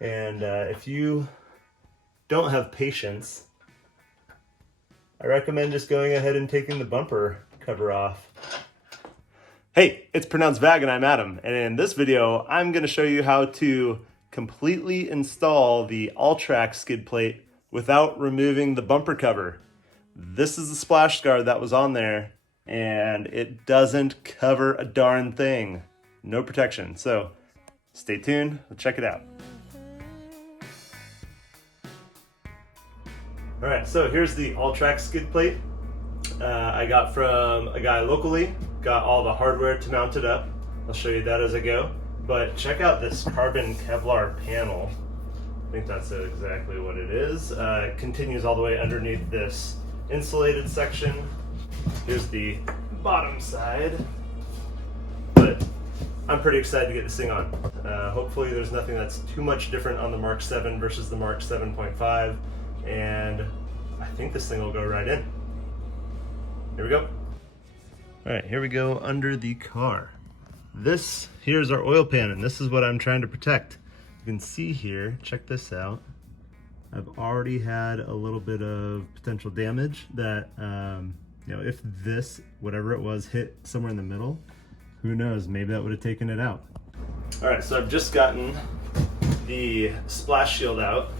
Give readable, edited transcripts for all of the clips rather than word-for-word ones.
And if you don't have patience, I recommend just going ahead and taking the bumper cover off. Hey, it's pronounced Vag and I'm Adam, and in this video I'm going to show you how to completely install the Alltrack skid plate without removing the bumper cover. This is the splash guard that was on there, and it doesn't cover a darn thing. No protection. So stay tuned, let's check it out. All right, so here's the Alltrack skid plate. I got from a guy locally, got all the hardware to mount it up. I'll show you that as I go. But check out this carbon Kevlar panel. I think that's exactly what it is. It continues all the way underneath this insulated section. Here's the bottom side. But I'm pretty excited to get this thing on. Hopefully there's nothing that's too much different on the Mark 7 versus the Mark 7.5. And I think this thing will go right in. Here we go. All right, here we go under the car. Here's our oil pan, and this is what I'm trying to protect. You can see here, check this out. I've already had a little bit of potential damage that, if this, whatever it was, hit somewhere in the middle, who knows, maybe that would have taken it out. All right, so I've just gotten the splash shield out,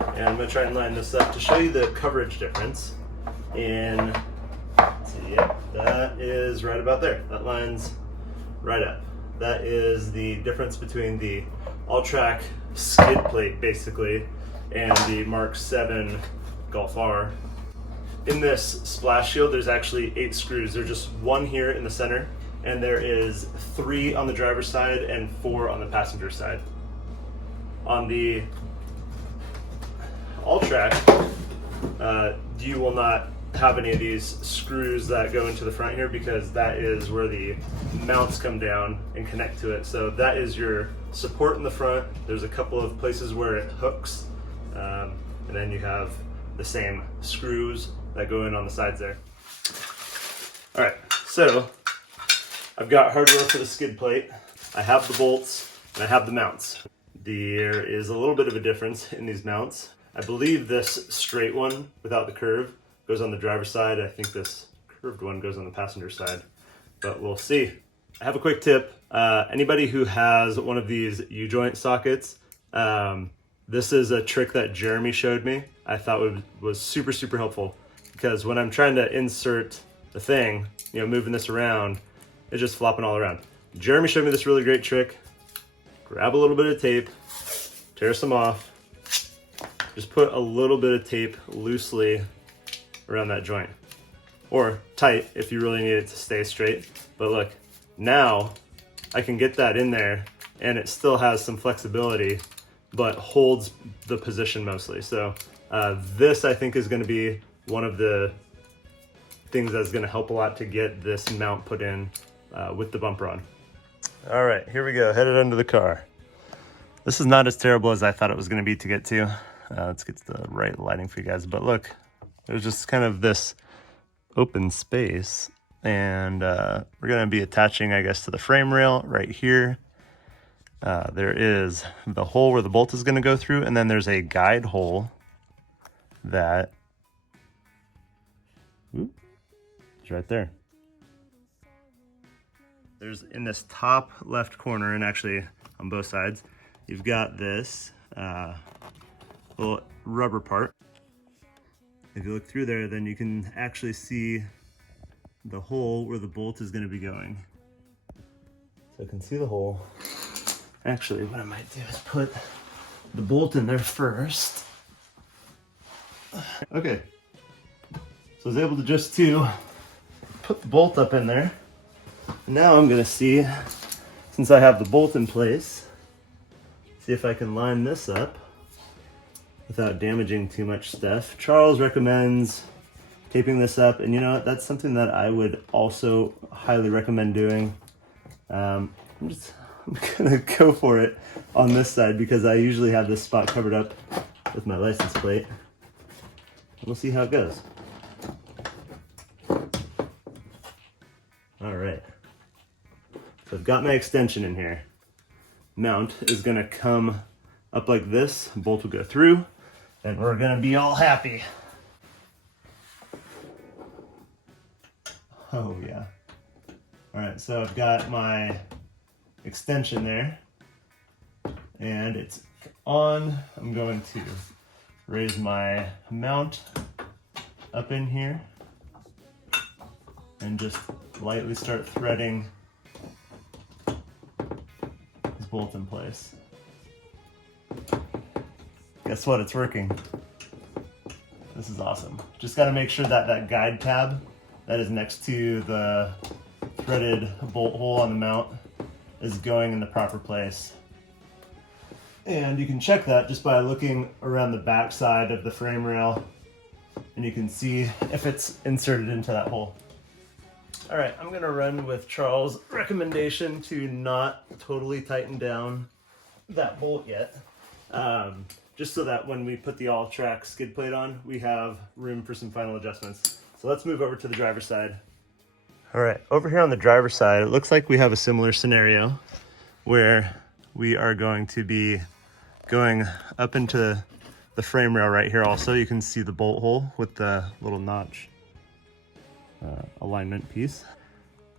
and I'm gonna try and line this up to show you the coverage difference. And see, yep, that is right about there. That lines right up. That is the difference between the Alltrack skid plate, basically, and the Mark 7 Golf R. In this splash shield, there's actually 8 screws. There's just one here in the center, and there is 3 on the driver's side and 4 on the passenger side. On the Alltrack, you will not have any of these screws that go into the front here, because that is where the mounts come down and connect to it. So that is your support in the front. There's a couple of places where it hooks, and then you have the same screws that go in on the sides there. All right, so I've got hardware for the skid plate. I have the bolts and I have the mounts. There is a little bit of a difference in these mounts. I believe this straight one without the curve goes on the driver's side. I think this curved one goes on the passenger side, but we'll see. I have a quick tip. Anybody who has one of these U-joint sockets, this is a trick that Jeremy showed me. I thought was super, super helpful, because when I'm trying to insert the thing, moving this around, it's just flopping all around. Jeremy showed me this really great trick. Grab a little bit of tape, tear some off, just put a little bit of tape loosely around that joint, or tight if you really need it to stay straight. But look, now I can get that in there and it still has some flexibility, but holds the position mostly. So this, I think, is going to be one of the things that's going to help a lot to get this mount put in with the bumper on. All right, here we go, headed under the car. This is not as terrible as I thought it was going to be to get to. Let's get to the right lighting for you guys. But look, there's just kind of this open space, and we're going to be attaching, I guess, to the frame rail right here. There is the hole where the bolt is going to go through, and then there's a guide hole that is right there. There's in this top left corner, and actually on both sides, you've got this little rubber part. If you look through there, then you can actually see the hole where the bolt is going to be going. So I can see the hole. Actually, what I might do is put the bolt in there first. Okay, so I was able to just put the bolt up in there. Now I'm going to see, since I have the bolt in place, see if I can line this up without damaging too much stuff. Charles recommends taping this up, and you know what, that's something that I would also highly recommend doing. I'm gonna go for it on this side, because I usually have this spot covered up with my license plate. We'll see how it goes. All right, so I've got my extension in here. Mount is gonna come up like this, bolt will go through, and we're gonna be all happy. Oh yeah. All right, so I've got my extension there, and it's on. I'm going to raise my mount up in here and just lightly start threading this bolt in place. Guess what? It's working. This is awesome. Just got to make sure that that guide tab that is next to the threaded bolt hole on the mount is going in the proper place. And you can check that just by looking around the back side of the frame rail, and you can see if it's inserted into that hole. All right, I'm gonna run with Charles' recommendation to not totally tighten down that bolt yet, just so that when we put the Alltrack skid plate on, we have room for some final adjustments. So let's move over to the driver's side. All right, over here on the driver's side, it looks like we have a similar scenario where we are going to be going up into the frame rail right here. Also, you can see the bolt hole with the little notch alignment piece,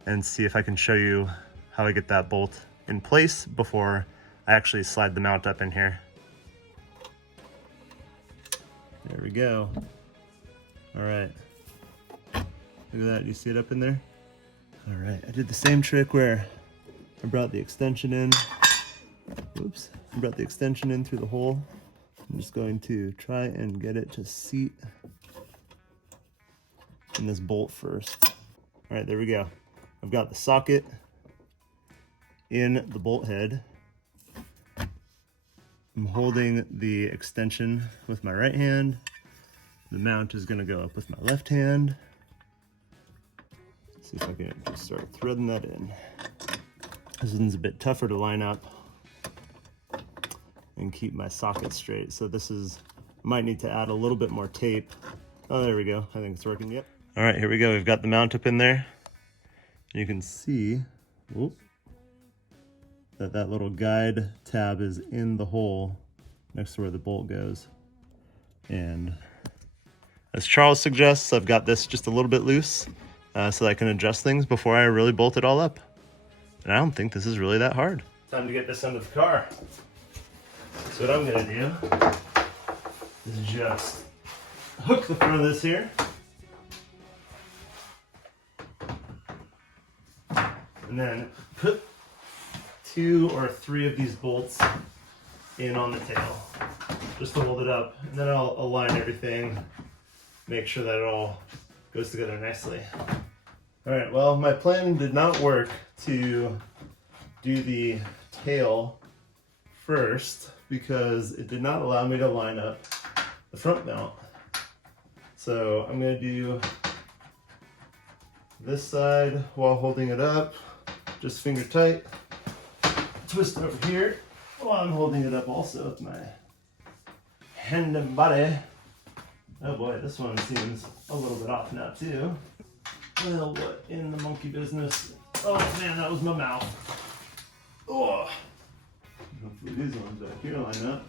and see if I can show you how I get that bolt in place before I actually slide the mount up in here. There we go. All right, look at that, you see it up in there? All right, I did the same trick where I brought the extension in. Oops, I brought the extension in through the hole. I'm just going to try and get it to seat in this bolt first. All right, there we go. I've got the socket in the bolt head. I'm holding the extension with my right hand. The mount is gonna go up with my left hand. See if I can just start threading that in. This one's a bit tougher to line up and keep my socket straight. So this is, might need to add a little bit more tape. Oh, there we go. I think it's working, yep. All right, here we go. We've got the mount up in there. You can see that that little guide tab is in the hole next to where the bolt goes. And as Charles suggests, I've got this just a little bit loose so that I can adjust things before I really bolt it all up. And I don't think this is really that hard. Time to get this under the car. So what I'm gonna do is just hook the front of this here, and then put 2 or 3 of these bolts in on the tail, just to hold it up. And then I'll align everything, make sure that it all goes together nicely. All right, well, my plan did not work to do the tail first because it did not allow me to line up the front mount. So I'm gonna do this side while holding it up, just finger tight. Twist over here while I'm holding it up also with my hand and body. Oh boy, this one seems a little bit off now too. Well, what in the monkey business? Oh man, that was my mouth. Oh. Hopefully these ones back here line up.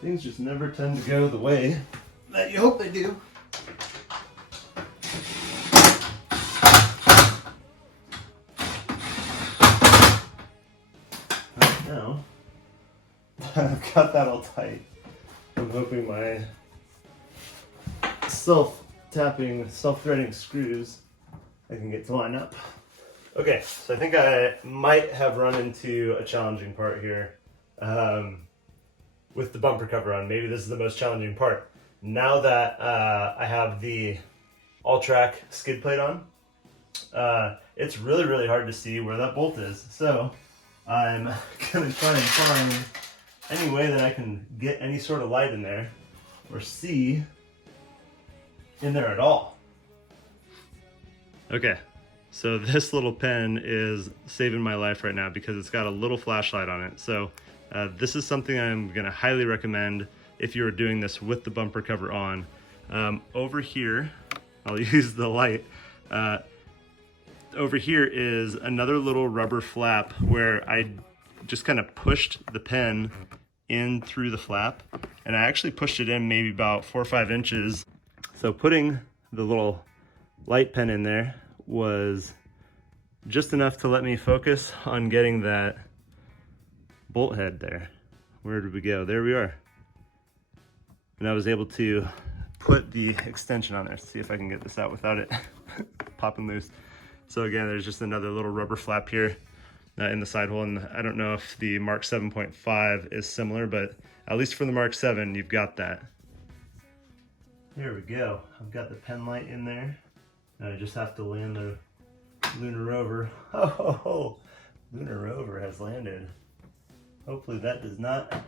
Things just never tend to go the way that you hope they do. Right now, I've got that all tight. I'm hoping my self-tapping, self-threading screws I can get to line up. Okay, so I think I might have run into a challenging part here with the bumper cover on. Maybe this is the most challenging part. Now that I have the Alltrack skid plate on, it's really, really hard to see where that bolt is. So I'm gonna try and find any way that I can get any sort of light in there or see in there at all. Okay. So this little pen is saving my life right now because it's got a little flashlight on it. So this is something I'm gonna highly recommend if you're doing this with the bumper cover on. Over here, I'll use the light. over here is another little rubber flap where I just kind of pushed the pen in through the flap, and I actually pushed it in maybe about 4 or 5 inches. So putting the little light pen in there was just enough to let me focus on getting that bolt head there. Where did we go? There we are. And I was able to put the extension on there. See if I can get this out without it popping loose. So again, there's just another little rubber flap here in the sidewall. And I don't know if the Mark 7.5 is similar, but at least for the Mark 7, you've got that. There we go. I've got the pen light in there. And I just have to land the lunar rover. Oh, lunar rover has landed. Hopefully that does not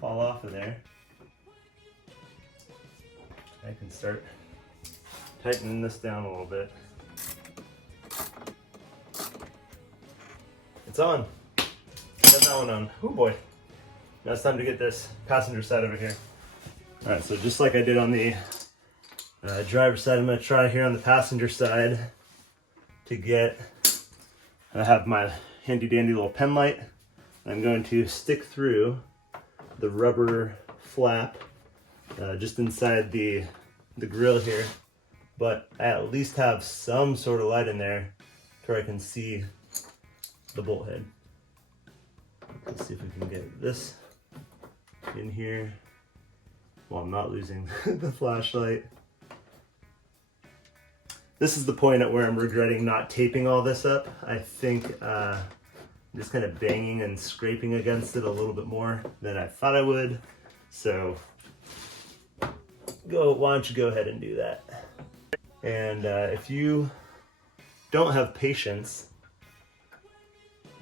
fall off of there. I can start tightening this down a little bit. It's on. Got that one on. Oh boy. Now it's time to get this passenger side over here. All right, so just like I did on the driver's side, I'm going to try here on the passenger side to get, I have my handy dandy little pen light. I'm going to stick through the rubber flap just inside the grill here, but I at least have some sort of light in there to where I can see the bolt head. Let's see if we can get this in here while I'm not losing the flashlight. This is the point at where I'm regretting not taping all this up. I think I'm just kind of banging and scraping against it a little bit more than I thought I would. So why don't you go ahead and do that. And if you don't have patience,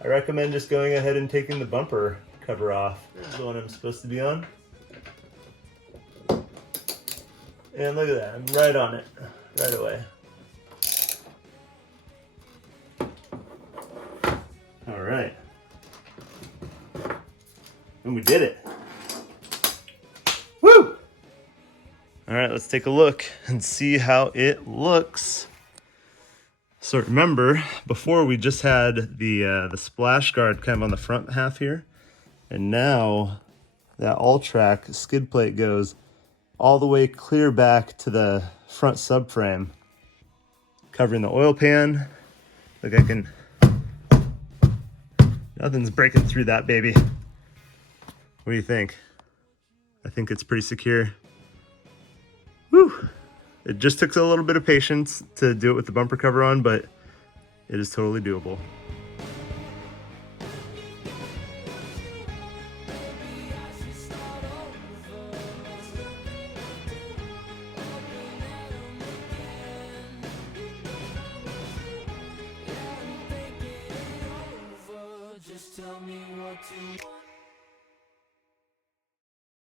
I recommend just going ahead and taking the bumper cover off. This is the one I'm supposed to be on. And look at that, I'm right on it, right away. All right. And we did it. Woo! All right, let's take a look and see how it looks. So remember, before we just had the splash guard kind of on the front half here, and now that Alltrack skid plate goes all the way clear back to the front subframe, covering the oil pan. Look, I can, nothing's breaking through that baby. What do you think? I think it's pretty secure. Whew. It just took a little bit of patience to do it with the bumper cover on, but it is totally doable. Just tell me what to